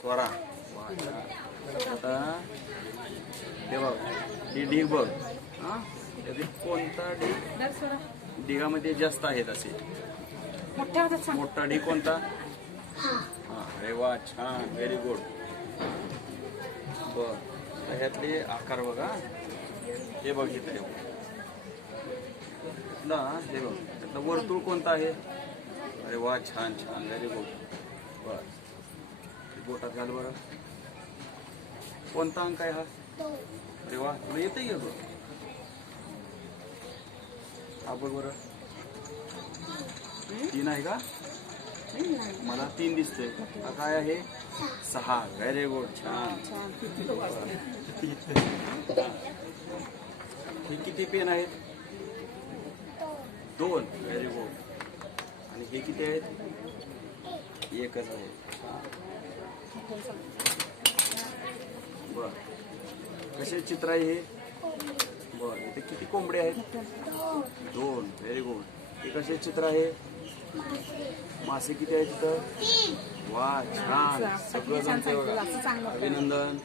स्वरा. आता हे बघ ही ढीग बघ. हा? त्यातील कोणता ढीग? ढिगामध्ये जास्त आहेत असे. मोठा ढीग कोणता? हा. अरे वा छान व्हेरी गुड बर ह्यातले आकार बघा. हे बघ इथे. हे बघ. त्यातला हे बघ त्यातला वर्तुळ कोणता आहे? अरे वा छान छान व्हेरी गुड बोटात घाल बरं. कोणता अंक आहे हा? अरे वा तुला येते की बघ हा बघ बरं. तीन आहे का? मला तीन दिसतोय. हा काय आहे? सहा. व्हेरी गुड छान. हे किती पेन आहेत? दोन. Very good. आणि हे किती आहेत? एकच आहे. बर. कसे चित्र आहे हे? बर इथे किती कोंबडे आहेत? दोन. व्हेरी गुड हे कसे चित्र आहे मासे किती आहेत तिथं वा छान. सगळं जमतंय बघा. अभिनंदन.